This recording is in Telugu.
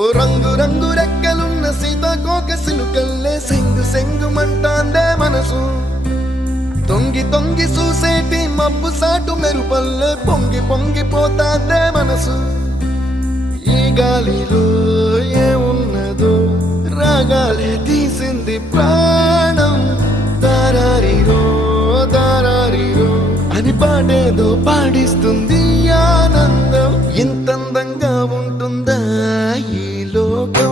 ఓ రంగు రంగు రెక్కలున్న సీతాకోక సిలుకల్లే సెంగు సెంగుమంటాందే మనసు. తొంగి తొంగి చూసేటి మబ్బు సాటు మెరుపల్లే పొంగి పొంగిపోతాందే మనసు. ఈ గాలిలో ఏమున్నదో రాగాలే తీసింది ప్రాణం. దారారిరో దారారిరో అని పాడేదో పాడిస్తుంది ఆనందం. ఇంతందంగా ఉంటుందా ఈ లోకం.